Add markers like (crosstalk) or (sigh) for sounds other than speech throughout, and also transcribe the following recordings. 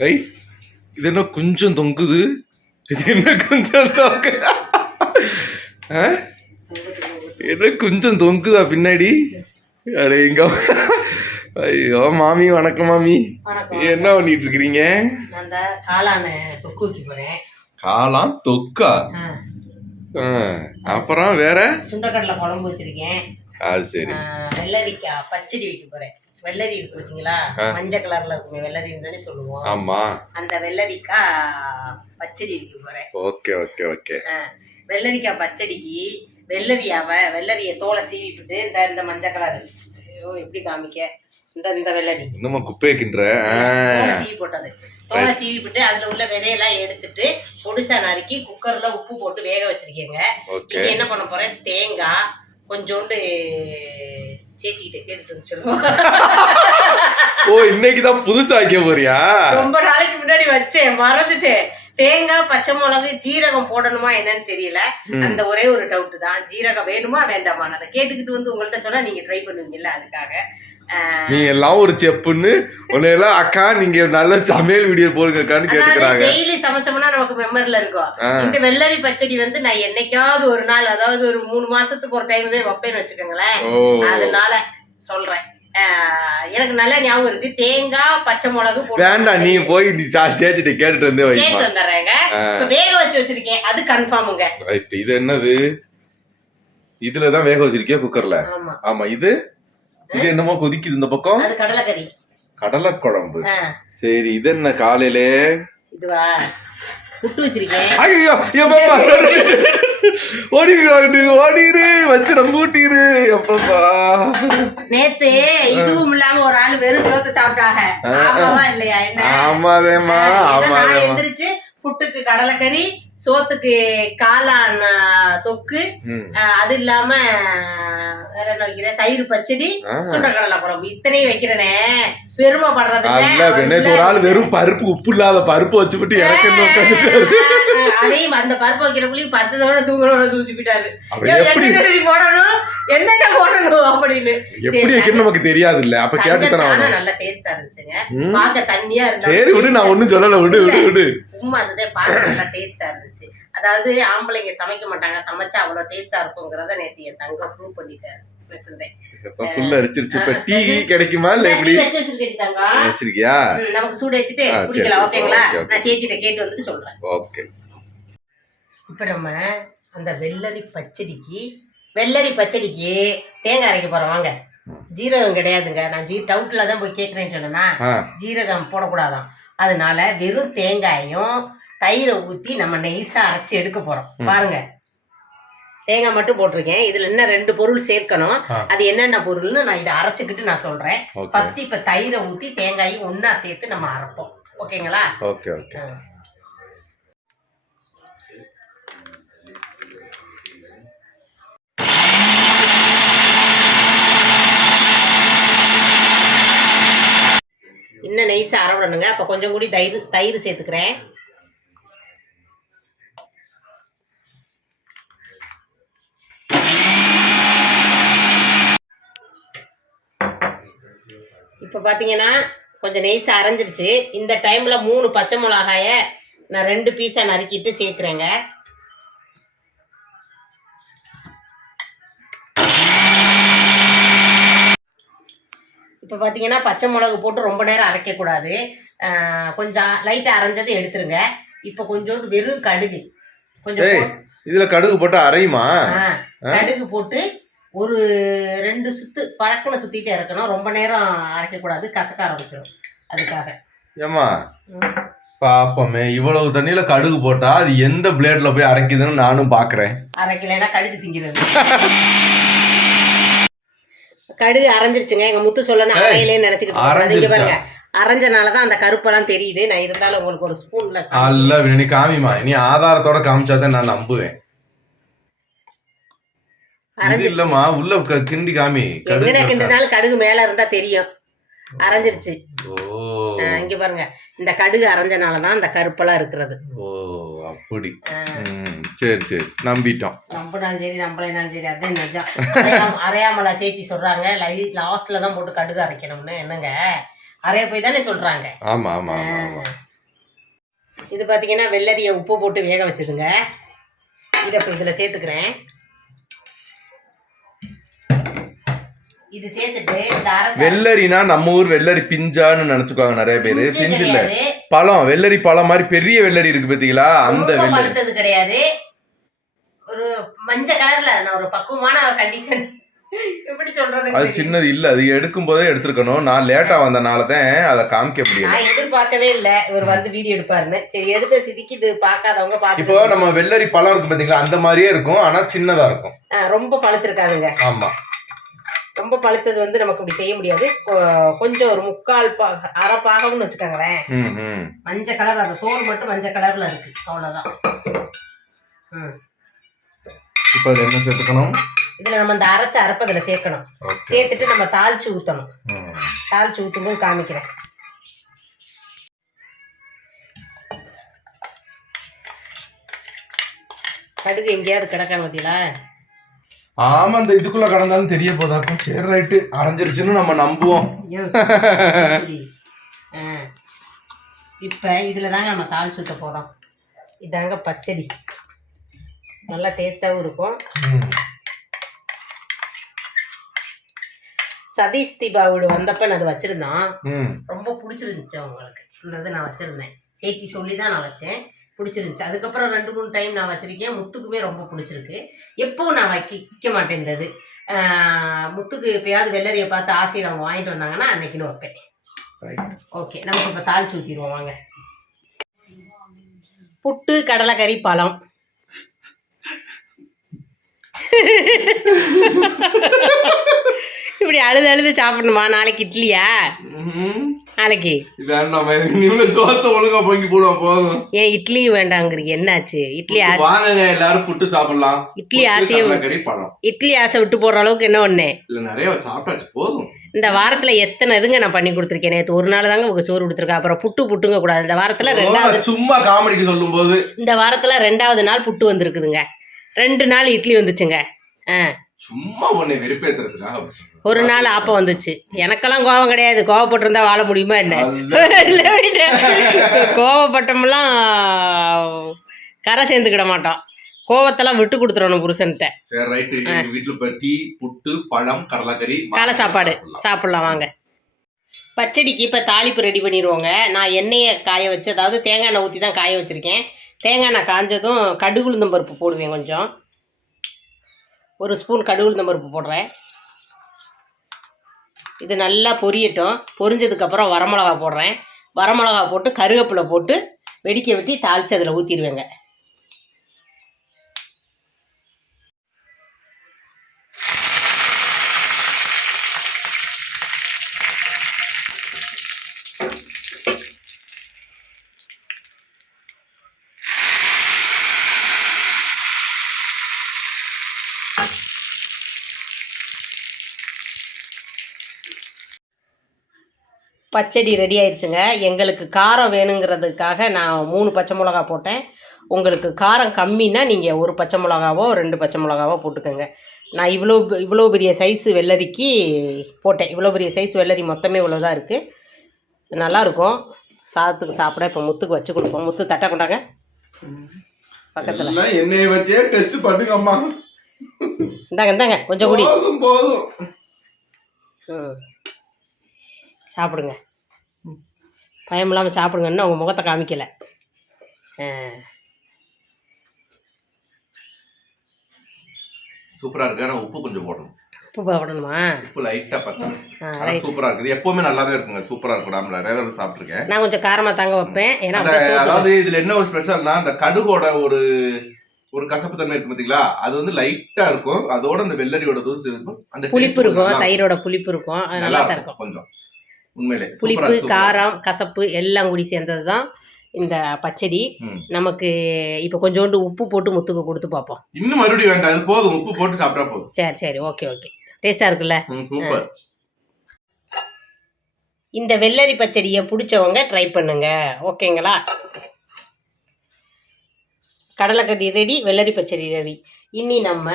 ஐ இது என்ன கொஞ்சம் தொங்குது? இது என்ன கொஞ்சம் தொங்கு? என்ன கொஞ்சம் தொங்குதா பின்னாடி? அடே இங்க ஐயோ மாமி வணக்கம் மாமி. என்ன பண்ணிட்டு இருக்கிறீங்க காளான தொக்கு? அப்புறம் வேற? சுண்டக்கடலை குழம்பு வச்சிருக்கேன். அது சரி. வெள்ளரிக்காய் பச்சடி வைக்க போறேன். வெள்ளரி இருக்கு பார்த்தீங்களா மஞ்சள் கலர்ல இருக்குமே வெள்ளரின்னு தானே சொல்லுவோம். ஆமா. அந்த வெள்ளரிக்காய் பச்சடி வைக்க போறேன் ஓகே ஓகே ஓகே. வெள்ளரிக்காய் பச்சடிக்கு வெள்ளரியாவை வெள்ளரிய தோலை சீவிட்டு இந்த இந்த மஞ்சள் கலர். ஐயோ எப்படி காமிக்க? இந்த இந்த வெள்ளரி. இன்னுமா குப்பைக்கின்ற தோலை சீவி போட்டது. தோலை சீவி போட்டு அதுல உள்ள விதையெல்லாம் எடுத்துட்டு பொடிசா நறுக்கி குக்கர்ல உப்பு போட்டு வேக வச்சிருக்கேங்க. இது என்ன பண்ண போறேன்? தேங்காய் கொஞ்சோண்டு சேச்சிக்கிட்ட கேட்டு வந்து சொல்லுவோம். ஓ இன்னைக்கு தான் புதுசா வைக்க போறியா? ரொம்ப நாளைக்கு முன்னாடி வச்சேன் மறந்துட்டேன். தேங்காய் பச்சை மிளகு ஜீரகம் போடணுமா என்னன்னு தெரியல. அந்த ஒரே ஒரு டவுட் தான். ஜீரகம் வேணுமா வேண்டாமா? நான் அதை கேட்டுக்கிட்டு வந்து உங்கள்ட்ட சொன்னா நீங்க ட்ரை பண்ணுவீங்கல்ல அதுக்காக. நீ எல்லாம் ஒரு செப்புன்னு உன்னையெல்லாம் அக்கா நீங்க நல்ல சமையல் வீடியோ போடுங்கக்கான்னு கேட்டுக்கிறாங்க. டெய்லி சமைச்சோம்னா நமக்கு மெமரில இருக்கும். இந்த வெள்ளரி பச்சடி வந்து நான் என்னைக்காவது ஒரு நாள் அதாவது ஒரு மூணு மாசத்துக்கு ஒரு டைம் தான் வைப்பேன்னு வச்சுக்கோங்களேன். அதனால சொல்றேன். எனக்கு நல்ல ஞாபகம் இருக்கு. தேங்காய் பச்சை மிளகு வேண்டாம் நீ போய் நீ சேச்சிட்ட கேட்டுட்டு வந்து வைமா கேட்டு வந்துடுறேங்க. வேக வச்சு வச்சிருக்கேன். அது கன்ஃபார்முங்க ரைட் இது என்னது? இதுலதான் வேக வச்சிருக்கியா குக்கர்ல ஆமா. ஆமா இது? இது என்னமோ கொதிக்குது இந்த பக்கம்? அது கடலைக்கறி. கடலை குழம்பு சரி இது என்ன காலையிலே? இதுவா? புட்டு வச்சிருக்கேன். ஐயோ எப்பப்பா ஓடிடு ஓடிடு வச்சு நம்ம ஊட்டிடு எப்பப்பா நேத்து இதுவும் இல்லாம ஒரு ஆளு வெறும் சோத்த சாப்பிட்டாங்க. ஆமாவா இல்லையா என்ன? ஆமாதேம்மா. எந்திரிச்சு புட்டுக்கு கடலைக்கறி சோத்துக்கு காளான் தொக்கு அது இல்லாம வேற என்ன வைக்கிறேன் தயிர் பச்சடி. சுண்டக்கடலை குழம்பு இத்தனையும் வைக்கிறேனே. நேற்று ஒரு ஆள் வெறும் பருப்பு உப்பு இல்லாத பருப்பு இறக்கணும் உட்காந்துட்டாரு அதையும் அந்த பருப்பு வைக்கிற புள்ளி பத்து தவிர தூங்களோட தூக்கி போயிட்டாரு போடணும்? என்னென்ன போடணும்? அப்படின்னு. எப்படி வைக்கணும் நமக்கு தெரியாது இல்ல. அப்ப கேட்டு தானே. நல்ல டேஸ்டா இருந்துச்சுங்க. ம். பார்க்க தண்ணியா இருந்தா சரி விடு நான் ஒண்ணும் சொல்லல. விடு விடு விடு. உண்மை அதுதான் பார்க்க நல்லா டேஸ்டா இருந்துச்சு. அதாவது ஆம்பளைங்க சமைக்க மாட்டாங்க சமைச்சா அவ்வளவு டேஸ்டா இருக்குங்கிறத என் தங்க ப்ரூவ் பண்ணிட்டாரு. நமக்கு சூடு ஏத்திட்டு ஆ, சரி. குடிக்கலாம் ஓகேங்களா ஓகே, ஓகே. நான் சேச்சிட்ட கேட்டு வந்துட்டு சொல்றேன். ஓகே. இப்போ நம்ம அந்த வெள்ளரி பச்சடிக்கு வெள்ளரி பச்சடிக்கு தேங்காய் அரைக்க போறோம் வாங்க. ஜீரகம் கிடையாதுங்க. நான் ஜீ டவுட்ல தான் போய் கேட்குறேன்னு சொன்னேன்னா ஜீரகம் போடக்கூடாதாம் அதனால வெறும் தேங்காயும் தயிரை ஊற்றி நம்ம நெய்ஸாக அரைச்சி எடுக்க போறோம். பாருங்க. தேங்காய் மட்டும் போட்டிருக்கேன். இதுல இன்னும் ரெண்டு பொருள் சேர்க்கணும். அது என்னென்ன பொருள்னு நான் இதை அரைச்சிக்கிட்டு நான் சொல்றேன். ஃபர்ஸ்ட் இப்ப தயிரை ஊற்றி தேங்காயும் ஒண்ணா சேர்த்து நம்ம அரைப்போம். ஓகேங்களா? Okay okay. இன்னும் நெய்ஸை அரைவிடணுங்க. அப்போ கொஞ்சம் கூடி தயிர் தயிர் சேர்த்துக்கிறேன். இப்போ பார்த்தீங்கன்னா கொஞ்சம் நெய்ஸ் அரைஞ்சிருச்சு. இந்த டைமில் மூணு பச்சை மிளகாய நான் ரெண்டு பீஸாக நறுக்கிட்டு சேர்க்குறேங்க. இப்போ பார்த்தீங்கன்னா பச்சை மிளகு போட்டு ரொம்ப நேரம் அரைக்கக்கூடாது. கொஞ்சம் லைட்டாக அரைஞ்சதை எடுத்துருங்க. இப்போ கொஞ்சோண்டு வெறும் கடுகு. கொஞ்சம் இதுல கடுகு போட்டா அரையுமா? கடுகு போட்டு ஒரு ரெண்டு சுத்து பறக்குன்னு சுத்திட்டு இறக்கணும் ரொம்ப நேரம் அரைக்கக்கூடாது கசக்க ஆரம்பிச்சிடும் அதுக்காக. ஏமா. பாப்பமே இவ்வளவு தண்ணியில கடுகு போட்டா அது எந்த பிளேட்ல போய் அரைக்குதுன்னு நானும் பாக்குறேன். அரைக்கலைன்னா கடிச்சு திங்கிறது. கடுகு அரைஞ்சிருச்சுங்க. எங்க முத்து சொல்லணும் அரையிலேன்னு நினைச்சுக்கிட்டு. இங்க? பாருங்க. அரைஞ்சனால தான் அந்த கருப்பெல்லாம் தெரியுது. நான் இருந்தாலும் உங்களுக்கு ஒரு ஸ்பூன்ல அல்ல நீ காமிமா நீ ஆதாரத்தோட காமிச்சாதான் நான் நம்புவேன். இல்லம்மா உள்ள கிண்டி காமி. எங்கன கடுகு கிண்டுனாலும் கடுகு மேல இருந்தா தெரியும். அரைஞ்சிருச்சு. ஓ. ஆ, இங்க பாருங்க. இந்த கடுகு அரைஞ்சனால தான் இந்த கருப்பெல்லாம் இருக்கிறது. ஓ அப்படி. சரி சரி. நம்பிட்டோம். நம்பினாலும் சரி நம்பலைனாலும் சரி. அதே நிஜம். அரையாம- அரையாமலா சேச்சி சொல்றாங்க. லாஸ்ட்ல தான் போட்டு கடுகு அரைக்கணும்னு. என்னங்க? அரைய போய் தானே சொல்றாங்க. ஆமா ஆமா இது பார்த்தீங்கன்னா வெள்ளரியை உப்பு போட்டு வேக வச்சதுங்க இதை இப்போ இதில் சேர்த்துக்கிறேன். இது சேர்த்துட்டு இந்த அரைச்ச வெள்ளரினா நம்ம ஊர் வெள்ளரி பிஞ்சான்னு நினைச்சுக்குவாங்க நிறைய பேரு. பிஞ்சு பிஞ்சு இல்ல. கிடையாது. பழம் வெள்ளரி பழம் மாதிரி பெரிய வெள்ளரி இருக்கு பாத்தீங்களா? அந்த ரொம்ப வெள்ளரி. பழுத்தது கிடையாது. ஒரு மஞ்சள் கலர்ல நான் ஒரு பக்குவமான கண்டிஷன் எப்படி சொல்றது அது சின்னது இல்ல. அது எடுக்கும் போதே எடுத்திருக்கணும். நான் லேட்டா வந்தனால தான் அதை காமிக்க முடியல. நான் எதிர்பார்க்கவே இல்ல. இவர் வந்து வீடியோ எடுப்பாருன்னு. சரி எடுத்த சிதிக்கு இது பார்க்காதவங்க இப்போ பார்த்து நம்ம வெள்ளரி பழம் இருக்கு பாத்தீங்களா? அந்த மாதிரியே இருக்கும். ஆனா சின்னதா இருக்கும். ரொம்ப பழுத்திருக்காதுங்க. ஆமா. ரொம்ப பழுத்தது வந்து நமக்கு இப்படி செய்ய முடியாது. கொஞ்சம் ஒரு முக்கால் பாக அரை பாகம்னு வச்சுக்கோங்களேன் மஞ்சள் கலர் அந்த தோல் மட்டும் மஞ்சள் கலர்ல இருக்கு. அவ்வளவுதான். ம். இப்போ என்ன சேர்த்துக்கணும்? இதுல நம்ம இந்த அரைச்ச அரைப்பை இதுல சேர்க்கணும். சேர்த்துட்டு நம்ம தாளிச்சு ஊத்தணும். தாளிச்சு ஊத்தும்போது காமிக்கிறேன். கடுகு எங்கேயாவது கிடக்கான்னு பார்த்தீங்களா ஆமா இந்த இதுக்குள்ள கடந்தாலும் தெரிய போதாக்கும் சரி ரைட்டு அரைஞ்சிருச்சுன்னு நம்ம நம்புவோம். இப்ப இதுல தாங்க நம்ம தாளிச்சு ஊத்த போறோம். இதாங்க பச்சடி. நல்லா டேஸ்டாகவும் இருக்கும். சதீஷ் தீபாவோட வந்தப்ப நான் அது வச்சிருந்தான். ரொம்ப பிடிச்சிருந்துச்சு அவங்களுக்கு. இந்த இது நான் வச்சிருந்தேன். சேச்சி சொல்லி தான் நான் வச்சேன். பிடிச்சிருந்துச்சு. அதுக்கப்புறம் ரெண்டு மூணு டைம் நான் வச்சிருக்கேன். முத்துக்குமே ரொம்ப பிடிச்சிருக்கு. எப்பவும் நான் வைக்க வைக்க மாட்டேன் இந்த இது. ஆஹ் முத்துக்கு எப்பயாவது வெள்ளரியை பார்த்து ஆசையில் அவங்க வாங்கிட்டு வந்தாங்கன்னா அன்னைக்குன்னு வைப்பேன். ஓகே நமக்கு இப்போ தாளிச்சு ஊற்றிடுவோம் வாங்க. புட்டு கடலைக்கறி பழம். (laughs) இப்படி அழுது அழுது சாப்பிடணுமா? நாளைக்கு இட்லியா. நாளைக்கு. வேண்டாம் தோத்த ஒழுங்கா பொங்கி போடுவோம் போதும். ஏன் இட்லியும் வேண்டாங்கிறீங்க? என்னாச்சு? இட்லி வாங்க எல்லாரும் புட்டு சாப்பிடலாம். இட்லி ஆசையை இட்லி ஆசை விட்டு போடுற அளவுக்கு என்ன ஒண்ணு? இல்ல நிறைய சாப்பிட்டாச்சு போதும். இந்த வாரத்துல எத்தனை இதுங்க நான் பண்ணி கொடுத்துருக்கேன்? நேற்று ஒரு நாள் தாங்க உங்க சோறு கொடுத்துருக்கேன். அப்புறம் புட்டு புட்டுங்க கூடாது. இந்த வாரத்துல ரெண்டாவது சும்மா காமெடிக்கு சொல்லும் போது இந்த வாரத்துல ரெண்டாவது நாள் புட்டு வந்திருக்குதுங்க. ரெண்டு நாள் இட்லி வந்துச்சுங்க. ஆ. சும்மா உன்னை வெறுப்பேத்துறதுக்காக. ஒரு நாள் ஆப்பம் வந்துச்சு. எனக்கெல்லாம் கோவம் கிடையாது. கோவப்பட்டிருந்தா வாழ முடியுமா என்ன. கோவப்பட்டோம்லாம் கரை சேர்ந்துக்கிட மாட்டோம் கோவத்தெல்லாம் விட்டு கொடுத்துடணும் புருஷன்கிட்ட சரி ரைட்டு வீட்டுல டீ புட்டு பழம் கடலைக்கறி காலை சாப்பாடு. சாப்பிடலாம். வாங்க. பச்சடிக்கு இப்போ தாளிப்பு ரெடி பண்ணிடுவோங்க நான் எண்ணெயை காய வச்சு அதாவது தேங்காய் எண்ணெய் ஊற்றி தான் காய வச்சுருக்கேன். தேங்காய் எண்ணெய் காஞ்சதும் கடுகு உளுந்தம் பருப்பு போடுவேன் கொஞ்சம். ஒரு ஸ்பூன் கடுகு உளுந்தம் பருப்பு போடுறேன். இது நல்லா பொரியட்டும். பொரிஞ்சதுக்கப்புறம் வரமிளகா போடுறேன். வரமிளகா போட்டு கருவேப்பிலை போட்டு வெடிக்க வெட்டி தாளித்து அதில் ஊற்றிடுவேங்க பச்சடி ரெடி ஆயிடுச்சுங்க எங்களுக்கு காரம் வேணுங்கிறதுக்காக நான் மூணு பச்சை மிளகா போட்டேன். உங்களுக்கு காரம் கம்மின்னா நீங்கள் ஒரு பச்சை மிளகாவோ ரெண்டு பச்சை மிளகாவோ போட்டுக்கோங்க. நான் இவ்வளோ இவ்வளோ பெரிய சைஸ் வெள்ளரிக்கு போட்டேன். இவ்வளோ பெரிய சைஸ் வெள்ளரி மொத்தமே இவ்வளோ தான் இருக்குது நல்லாயிருக்கும் சாதத்துக்கு சாப்பிட இப்போ முத்துக்கு வச்சு கொடுப்போம். முத்து தட்டை கொண்டாங்க. பக்கத்தில். எண்ணெயை வச்சே டெஸ்ட் பண்ணுங்க அம்மா இந்தாங்க இந்தாங்க. கொஞ்சம் குடி. போதும் போதும். ம். சாப்பிடுங்க. பயம் இல்லாமல் சாப்பிடுங்க இன்னும் உங்கள் முகத்தை காமிக்கல. ஆ. சூப்பரா இருக்கு. ஆனா உப்பு கொஞ்சம் போடணும். உப்பு போடணுமா? உப்பு லைட்டா பத்தணும் ஆ ஆனா ரைட் சூப்பரா இருக்குது. எப்பவுமே நல்லா தான் இருக்குங்க. சூப்பரா இருக்கும். நான் நிறைய தடவை சாப்பிட்டுருக்கேன். நான் கொஞ்சம் காரமாக தாங்க வைப்பேன். ஏன்னா அதாவது இதுல என்ன ஒரு ஸ்பெஷல்னா அந்த கடுகோட ஒரு ஒரு கசப்பு தன்மை இருக்கு பாத்தீங்களா? அது வந்து லைட்டா இருக்கும். அதோட அந்த வெள்ளரியோட அந்த புளிப்பு இருக்கும். தயிரோட புளிப்பு இருக்கும். நல்லா இருக்கும். கொஞ்சம். புளிப்பு காரம் கசப்பு எல்லாம் கூடி சேர்ந்தது தான் இந்த பச்சடி. நமக்கு இப்போ கொஞ்சோண்டு உப்பு போட்டு முத்துக்கு கொடுத்து பார்ப்போம். இன்னும் மறுபடியும் வேண்டாம். அது போதும். உப்பு போட்டு சாப்பிட்டா போதும். சரி சரி. Okay okay. டேஸ்ட்டாக இருக்குல்ல? இந்த வெள்ளரி பச்சடியை பிடிச்சவங்க ட்ரை பண்ணுங்க. ஓகேங்களா? கடலைக்கட்டி ரெடி வெள்ளரி பச்சடி ரெடி இனி நம்ம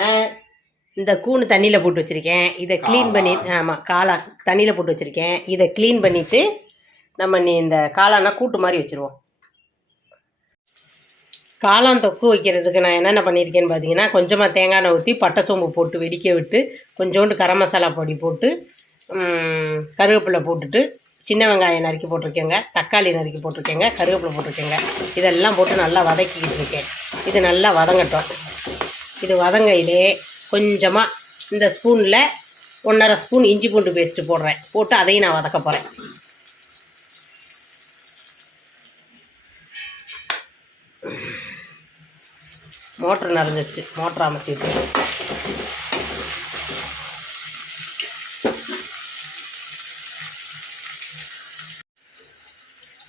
இந்த கூணு தண்ணியில் போட்டு வச்சுருக்கேன். இதை க்ளீன் பண்ணி ஆமாம் காளா தண்ணியில் போட்டு வச்சுருக்கேன். இதை க்ளீன் பண்ணிவிட்டு நம்ம நீ இந்த காளானா கூட்டு மாதிரி வச்சுருவோம். காளான் தொக்கு வைக்கிறதுக்கு நான் என்னென்ன பண்ணியிருக்கேன்னு பார்த்தீங்கன்னா கொஞ்சமாக தேங்காய் எண்ணெய் ஊற்றி பட்டை சோம்பு போட்டு வெடிக்க விட்டு கொஞ்சோண்டு கரம் மசாலா பொடி போட்டு கருவேப்பிலை போட்டுட்டு சின்ன வெங்காயம் நறுக்கி போட்டிருக்கேங்க. தக்காளி நறுக்கி போட்டிருக்கேங்க. கருவேப்பிலை போட்டிருக்கேங்க. இதெல்லாம் போட்டு நல்லா வதக்கிக்கிட்டு இருக்கேன். இது நல்லா வதங்கட்டும். இது வதங்கையிலே கொஞ்சமாக இந்த ஸ்பூனில் ஒன்றரை ஸ்பூன் இஞ்சி பூண்டு பேஸ்ட்டு போடுறேன். போட்டு அதையும் நான் வதக்க போகிறேன் மோட்ரு நிறைஞ்சிச்சு மோட்ரு அமைச்சிட்டு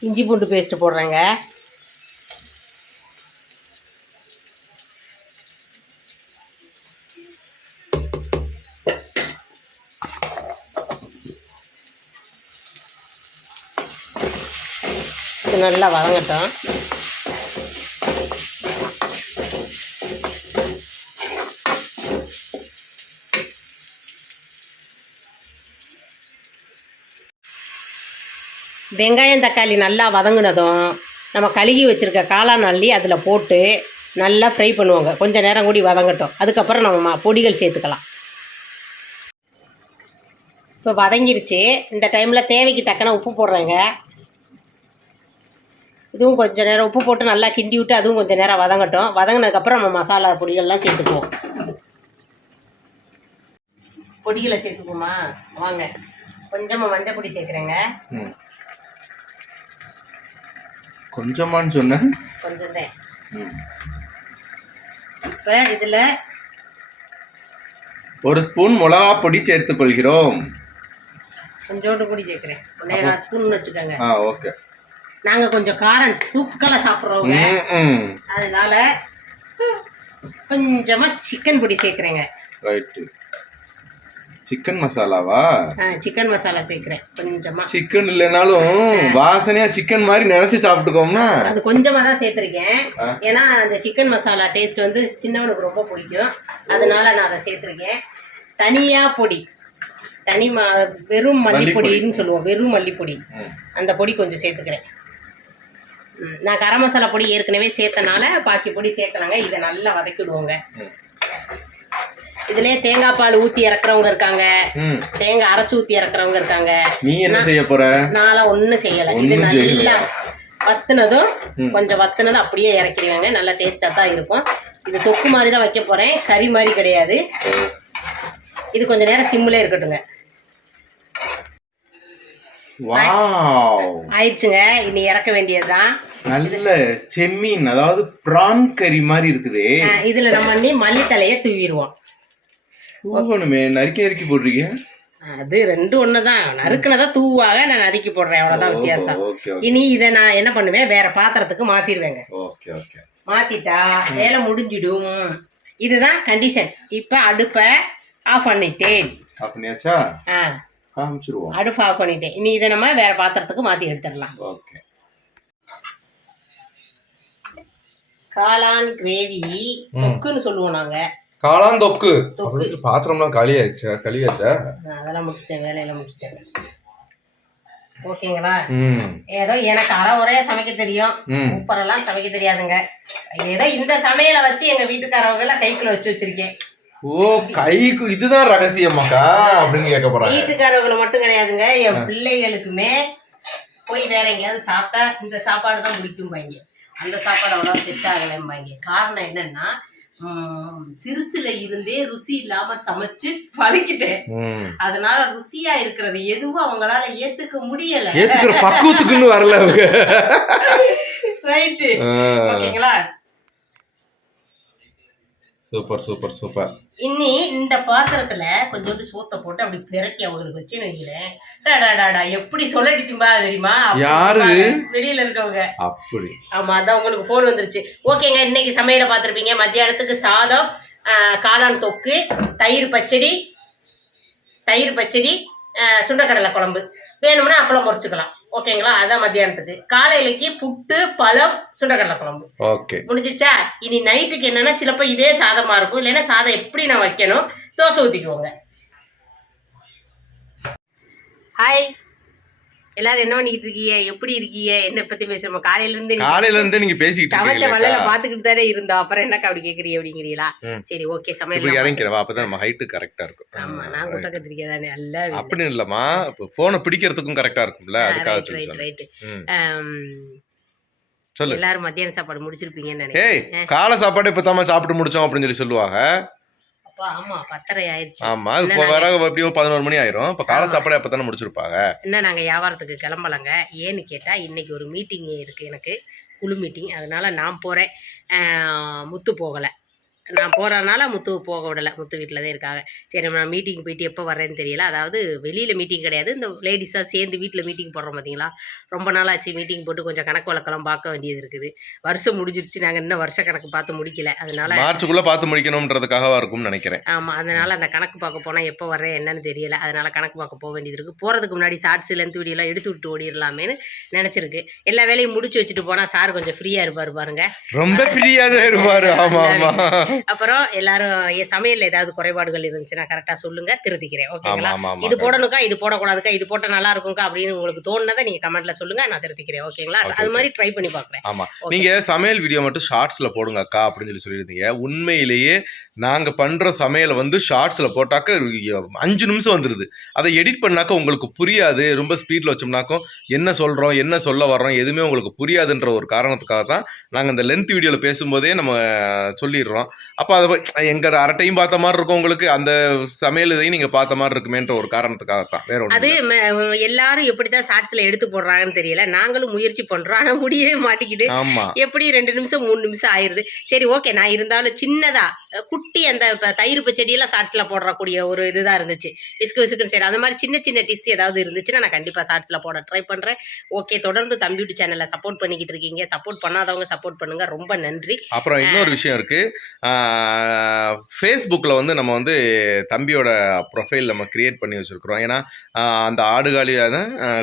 இஞ்சி பூண்டு பேஸ்ட்டு போடுறேங்க. நல்லா வதங்கட்டும். வெங்காயம் தக்காளி நல்லா வதங்கினதும் நம்ம கழுகி வச்சுருக்க காளான் அள்ளி அதில் போட்டு நல்லா ஃப்ரை பண்ணுவாங்க. கொஞ்சம் நேரம் கூடி வதங்கட்டும். அதுக்கப்புறம் நம்ம பொடிகள் சேர்த்துக்கலாம். இப்போ வதங்கிருச்சு. இந்த டைமில் தேவைக்கு தக்கன உப்பு போடுறேங்க. இதுவும் கொஞ்ச நேரம் உப்பு போட்டு நல்லா கிண்டி விட்டு அதுவும் கொஞ்சம் நேரம் வதங்கட்டும். வதங்கினதுக்கப்புறம் நம்ம மசாலா பொடிகள்லாம் சேர்த்துக்குவோம். பொடிகளை சேர்த்துக்குவோமா? வாங்க. கொஞ்சமாக மஞ்சள் பொடி சேர்க்குறேங்க. கொஞ்சமான்னு சொன்னேன். கொஞ்சம் தான். இப்போ இதில் ஒரு ஸ்பூன் மிளகா பொடி சேர்த்துக் கொள்கிறோம் கொஞ்சோண்டு பொடி சேர்க்குறேன். ஒன்றே ஸ்பூன் வச்சுக்கோங்க. ஆ ஓகே. நாங்கள் கொஞ்சம் காரம் தூக்கலாக சாப்பிட்றவங்க. அதனால கொஞ்சமாக சிக்கன் பொடி சேர்க்குறேங்க. ரைட்டு சிக்கன் மசாலாவா சிக்கன் மசாலா சேர்க்குறேன். கொஞ்சமாக சிக்கன் இல்லைனாலும் வாசனையா சிக்கன் மாதிரி நினைச்சு சாப்பிட்டுக்கோம்னா? அது கொஞ்சமாக தான் சேர்த்துருக்கேன். ஏன்னா அந்த சிக்கன் மசாலா டேஸ்ட் வந்து சின்னவனுக்கு ரொம்ப பிடிக்கும். அதனால நான் அதை சேர்த்துருக்கேன். தனியாக பொடி. தனி வெறும் மல்லிப்பொடின்னு சொல்லுவோம். வெறும் மல்லிப்பொடி. அந்த பொடி கொஞ்சம் சேர்த்துக்கிறேன். நான் கரம் மசாலா பொடி ஏற்கனவே சேர்த்தனால பாக்கி பொடி சேர்க்கலாங்க. இதை நல்லா வதக்கிடுவோங்க. இதுலயே தேங்காய் பால் ஊற்றி இறக்குறவங்க இருக்காங்க. தேங்காய் அரைச்சி ஊற்றி இறக்குறவங்க இருக்காங்க. நீ என்ன செய்ய போற? நான்லாம் ஒன்றும் செய்யலை. இது? நல்லா வத்துனதும் கொஞ்சம் வத்துனதும் அப்படியே இறக்கிடுவாங்க. நல்லா டேஸ்ட்டாக தான் இருக்கும். இது தொக்கு மாதிரி தான் வைக்க போகிறேன் கறி மாதிரி கிடையாது. இது கொஞ்ச நேரம் சிம்மில் இருக்கட்டுங்க ஆயிடுச்சுங்க. இனி இறக்க வேண்டியதுதான். நல்ல செம்மீன் அதாவது பிரான் கறி மாதிரி இருக்குதே. இதுல நம்ம பண்ணி மல்லித்தலையை தூவிடுவோம். தூவணுமே நறுக்கி நறுக்கி போடுறீங்க? அது ரெண்டும் ஒன்று தான் நறுக்குனதா தூவாக நான் நறுக்கி போடுறேன். அவ்வளோதான் வித்தியாசம். இனி இதை நான் என்ன பண்ணுவேன்? வேற பாத்திரத்துக்கு மாத்திடுவேங்க. Okay okay. மாத்திட்டா வேலை முடிஞ்சிடும். இதுதான் கண்டிஷன் இப்போ அடுப்பை ஆஃப் பண்ணிட்டேன். அப்படியாச்சா ஆ. காமிச்சிருவோம். அடுப்பு ஆஃப் பண்ணிட்டேன். இனி இதை நம்ம வேற பாத்திரத்துக்கு மாத்தி எடுத்துடலாம். ஓகே. காளான் கிரேவி தொக்குன்னு சொல்லுவோம் நாங்க. காளான் தொக்கு. பாத்திரம்லாம் காலியாச்சா கழுவியாச்சா? நான் அதெல்லாம் முடிச்சிட்டேன் வேலையெல்லாம் முடிச்சிட்டேன். ஓகேங்களா? ம். ஏதோ எனக்கு அரை உரையா சமைக்க தெரியும். ம். சூப்பரெல்லாம் சமைக்க தெரியாதுங்க. ஏதோ இந்த சமையலை வச்சு எங்க வீட்டுக்காரவங்க எல்லாம் கைக்குள்ள வச்சு வச்சிருக்கேன். ஓ கைக்கு இதுதான் ரகசியமாக்கா? அப்படின்னு கேட்க போறாங்க. வீட்டுக்காரவங்களை மட்டும் கிடையாதுங்க. என் பிள்ளைகளுக்குமே போய் வேற எங்கேயாவது சாப்பிட்டா இந்த சாப்பாடு தான் பிடிக்கும்பாங்க. அந்த சாப்பாடு அவ்வளோ செட் ஆகலைம்பாங்க காரணம் என்னன்னா சிறுசுல இருந்தே ருசி இல்லாம சமைச்சு பழகிட்டேன் அதனால ருசியா இருக்கிறது எதுவும் அவங்களால ஏத்துக்க முடியல. ஏத்துக்கிற பக்குவத்துக்குன்னு வரல அவங்க. (laughs) ரைட்டு ஓகேங்களா சூப்பர் சூப்பர் சூப்பர். இன்னி இந்த பாத்திரத்துல கொஞ்சோண்டு சோத்தை போட்டு அப்படி பிரட்டி அவங்களுக்கு வச்சுன்னு வைக்கிறேன் எப்படி சொல்லடி திம்பா தெரியுமா? யாரு? வெளியில இருக்கவங்க. அப்படி. ஆமா அதான் உங்களுக்கு ஃபோன் வந்துருச்சு. ஓகேங்க இன்னைக்கு சமையல பார்த்துருப்பீங்க. மத்தியானத்துக்கு சாதம் காளான் தொக்கு தயிர் பச்சடி தயிர் பச்சடி சுண்டக்கடலை குழம்பு. வேணும்னா அப்பளம் பொரிச்சுக்கலாம் ஓகேங்களா? அதான் மத்தியானத்துக்கு. காலையிலக்கு புட்டு பழம் சுண்டக்கடலை குழம்பு. ஓகே. முடிஞ்சிருச்சா? இனி நைட்டுக்கு என்னன்னா சிலப்போ இதே சாதமா இருக்கும். இல்லைன்னா சாதம் எப்படி நான் வைக்கணும்? தோசை ஊற்றிக்குவோங்க ஹாய் எல்லாரும் என்ன பண்ணிக்கிட்டு இருக்கீங்க? எப்படி இருக்கீங்க? என்ன பத்தி பேசுறோம் காலையில இருந்து காலையில இருந்தே நீங்க பேசிக்கிட்டு சமைச்ச வலையில பாத்துக்கிட்டு தானே இருந்தோம். அப்புறம் என்னக்கா அப்படி கேக்குறீங்க அப்படிங்கிறீங்களா. சரி ஓகே சமையல் இறங்கிறவா அப்பதான் நம்ம ஹைட்டு கரெக்டா ஆமா நான் இருக்கும் குட்ட கத்திரிக்காய் தானே. நல்லா அப்படின்னு இல்லம்மா. போனை பிடிக்கிறதுக்கும் கரெக்டா இருக்கும்ல. அதுக்காக ரைட் சொல்லி ரைட் எல்லாரும் மத்தியான சாப்பாடு முடிச்சிருப்பீங்கன்னு நினைக்கிறேன். காலை சாப்பாடு இப்ப தாம்மா சாப்பிட்டு முடிச்சோம் அப்படின்னு சொல்லி சொல்லுவாங்க. ஆமா இப்போ வர எப்படியும் பதினோரு மணி ஆயிரும். இப்ப காலை. சாப்பாடு அப்பதானே முடிச்சிருப்பாங்க. இன்னும் நாங்கள் வியாபாரத்துக்கு கிளம்பலங்க. ஏன்னு கேட்டால் இன்னைக்கு ஒரு மீட்டிங் இருக்குது எனக்கு. குழு மீட்டிங் அதனால நான் போகிறேன் முத்து போகலை. நான் போகிறதுனால முத்து போக விடலை. முத்து வீட்டில் தான் இருக்காங்க. சரி நான் மீட்டிங் போயிட்டு எப்போ வர்றேன்னு தெரியல. அதாவது வெளியில் மீட்டிங் கிடையாது. இந்த லேடிஸாக சேர்ந்து வீட்டில் மீட்டிங் போடுறோம் பார்த்தீங்களா ரொம்ப நாளாச்சு மீட்டிங் போட்டு கொஞ்சம் கணக்கு வழக்கெல்லாம் பார்க்க வேண்டியது இருக்குது. வருஷம் முடிஞ்சிருச்சு. நாங்கள் இன்னும் வருஷ கணக்கு பார்த்து முடிக்கல. அதனால மார்ச்சுக்குள்ள பார்த்து முடிக்கணும்ன்றதுக்காக இருக்கும்னு நினைக்கிறேன். ஆமாம் அதனால் அந்த கணக்கு பார்க்க போனால் எப்போ வர்றேன் என்னன்னு தெரியல. அதனால் கணக்கு பார்க்க போக வேண்டியது இருக்குது போகிறதுக்கு முன்னாடி ஷார்ட்ஸ் லென்த் வீடியோலாம் எடுத்து விட்டு ஓடிடலாமேன்னு நினச்சிருக்கு. எல்லா வேலையும் முடிச்சு வச்சுட்டு போனால் சார் கொஞ்சம் ஃப்ரீயாக இருப்பார் பாருங்க. ரொம்ப ஃப்ரீயாக இருப்பாரு. ஆமா ஆமா. அப்புறம் எல்லாரும் என் சமையலில் ஏதாவது குறைபாடுகள் இருந்துச்சுன்னா கரெக்டாக சொல்லுங்கள் திருத்திக்கிறேன். ஓகேங்களா இது போடணுக்கா இது போடக்கூடாதுக்கா இது போட்டால் நல்லா இருக்கும்க்கா அப்படின்னு உங்களுக்கு தோணுனதை நீங்கள் கமெண்ட்ல சொல்லுங்க நான் திருத்திக்கிறேன். ஓகேங்களா அது. மாதிரி ட்ரை பண்ணி பார்க்குறேன் ஆமா. நீங்க சமையல் வீடியோ மட்டும் ஷார்ட்ஸ்ல போடுங்க அக்கா அப்படின்னு சொல்லி சொல்லியிருந்தீங்க. உண்மையிலேயே நாங்க பண்ற சமையலை வந்து ஷார்ட்ஸ்ல போட்டாக்க அஞ்சு நிமிஷம் வந்துருது. அதை எடிட் பண்ணாக்க உங்களுக்கு புரியாது. ரொம்ப ஸ்பீட்ல வச்சோம்னாக்கும் என்ன சொல்றோம் என்ன சொல்ல வர்றோம் எதுவுமே உங்களுக்கு புரியாதுன்ற ஒரு காரணத்துக்காக தான் நாங்க இந்த லென்த் வீடியோல பேசும்போதே நம்ம சொல்லிடுறோம். அப்போ அதை எங்க அரட்டையும் பார்த்த மாதிரி இருக்கும் உங்களுக்கு. அந்த சமையல் இதையும் நீங்க பார்த்த மாதிரி இருக்குமேன்ற ஒரு காரணத்துக்காக தான் வேற அது எல்லாரும் எப்படி தான் ஷார்ட்ஸில் எடுத்து போடுறாங்கன்னு தெரியல. நாங்களும் முயற்சி பண்ணுறோம் ஆனால் முடியவே மாட்டேங்குது. ஆமா. எப்படி ரெண்டு நிமிஷம் மூணு நிமிஷம் ஆயிருது. சரி ஓகே நான் இருந்தாலும் சின்னதா குட்டி அந்த தயிர் பச்சடியெல்லாம் ஷார்ட்ஸ்ல போடக்கூடிய ஒரு இதுதான் இருந்துச்சு. விஸ்கு விசுக்குன்னு சரி அந்த மாதிரி சின்ன சின்ன டிஷ் ஏதாவது இருந்துச்சுன்னா நான் கண்டிப்பா ஷார்ட்ஸ்ல போட ட்ரை பண்றேன். ஓகே தொடர்ந்து தம்பி யூடியூப் சேனலை சப்போர்ட் பண்ணிக்கிட்டு இருக்கீங்க. சப்போர்ட் பண்ணாதவங்க சப்போர்ட் பண்ணுங்க. ரொம்ப நன்றி. அப்புறம் இன்னொரு விஷயம் இருக்கு. ஃபேஸ்புக்கில் வந்து நம்ம வந்து தம்பியோட ப்ரொஃபைல் நம்ம க்ரியேட் பண்ணி வச்சுருக்குறோம். ஏன்னா அந்த ஆடுகாலியான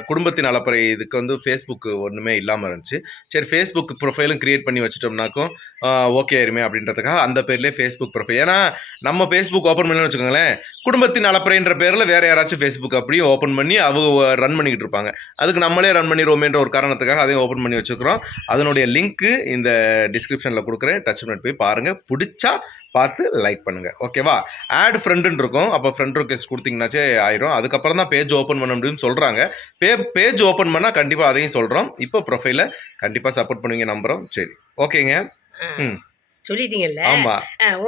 குடும்பத்தின் அலப்பறை இதுக்கு வந்து ஃபேஸ்புக் ஒன்றுமே இல்லாமல் இருந்துச்சு. சரி ஃபேஸ்புக் ப்ரொஃபைலும் கிரியேட் பண்ணி வச்சுட்டோம்னாக்கும் ஓகே ஆயிருமே அப்படின்றதுக்காக அந்த பேர்லேயே ஃபேஸ்புக் ப்ரொஃபைல் ஏன்னா நம்ம ஃபேஸ்புக் ஓப்பன் பண்ணலன்னு வச்சுக்கோங்களேன் குடும்பத்தின் அலப்பறைன்ற பேரில் வேறு யாராச்சும் ஃபேஸ்புக் அப்படியே ஓப்பன் பண்ணி அவங்க ரன் பண்ணிக்கிட்டு இருப்பாங்க. அதுக்கு நம்மளே ரன் பண்ணிடுவோமேன்ற ஒரு காரணத்துக்காக அதையும் ஓப்பன் பண்ணி வச்சுக்கிறோம். அதனுடைய லிங்க்கு இந்த டிஸ்கிரிப்ஷனில் கொடுக்குறேன். டச் பண்ணிட்டு போய் பாருங்கள் பிடிச்சா பார்த்து லைக் பண்ணுங்கள் ஓகேவா ஆட் ஃப்ரெண்டுன்னு இருக்கும். அப்போ ஃப்ரெண்ட் ரிக்வெஸ்ட் கொடுத்தீங்கன்னாச்சே ஆயிரும். அதுக்கப்புறம் தான் பேஜ் ஓப்பன் பண்ண முடியும்னு சொல்கிறாங்க பே பேஜ் ஓப்பன் பண்ணால் கண்டிப்பாக அதையும் சொல்கிறோம் இப்போ ப்ரொஃபைலை கண்டிப்பாக சப்போர்ட் பண்ணுவீங்க நம்புகிறோம் சரி. ஓகேங்க அஹ், ம். சொல்லிட்டீங்கல்ல?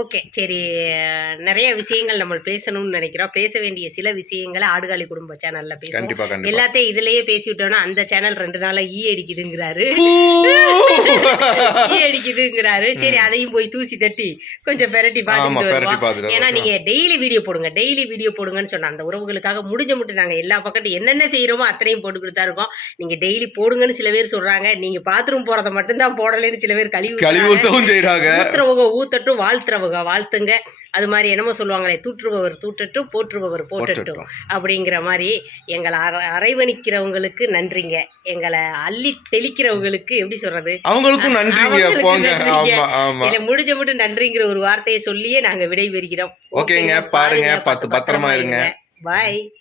ஓகே. சரி நிறைய விஷயங்கள் நம்ம பேசணும்னு நினைக்கிறோம். பேச வேண்டிய சில விஷயங்களை ஆடுகாலி குடும்ப சேனல்ல பேசுவோம். எல்லாத்தையும் இதுலயே பேசி விட்டோம்னா அந்த சேனல் ரெண்டு நாளா ஈ அடிக்குதுங்கிறாரு. ஈ அடிக்குதுங்கிறாரு. சரி அதையும் போய் தூசி தட்டி கொஞ்சம் பெரட்டி பார்த்துட்டு பெரட்டி வருவோம் ஏன்னா நீங்க டெய்லி வீடியோ போடுங்க. டெய்லி வீடியோ போடுங்கன்னு சொன்ன அந்த உறவுகளுக்காக முடிஞ்ச மட்டும் நாங்க எல்லா பக்கத்து என்னென்ன செய்யறோமோ அத்தனையும் போட்டு கொடுத்தா இருக்கோம். நீங்க டெய்லி போடுங்கன்னு சில பேர் சொல்றாங்க. நீங்க பாத்ரூம் போறத மட்டும்தான் போடலைன்னு சில பேர் கழிவு கழிவு ஊற்றவும் ஊத்துறவங்க ஊத்தட்டும் வாழ்த்துறவங்க வாழ்த்துங்க. அது மாதிரி என்னமோ சொல்லுவாங்களே தூற்றுபவர் தூட்டட்டும் போற்றுபவர் போட்டட்டும் அப்படிங்கிற மாதிரி எங்களை அர அரவணைக்கிறவங்களுக்கு நன்றிங்க. எங்களை அள்ளி தெளிக்கிறவங்களுக்கு எப்படி சொல்றது? அவங்களுக்கும் நன்றிங்க முடிஞ்ச மட்டும் நன்றிங்கிற ஒரு வார்த்தையை சொல்லியே நாங்க விடைபெறுகிறோம். ஓகேங்க, பாருங்க, பார்த்து பத்திரமா இருங்க. பாய்.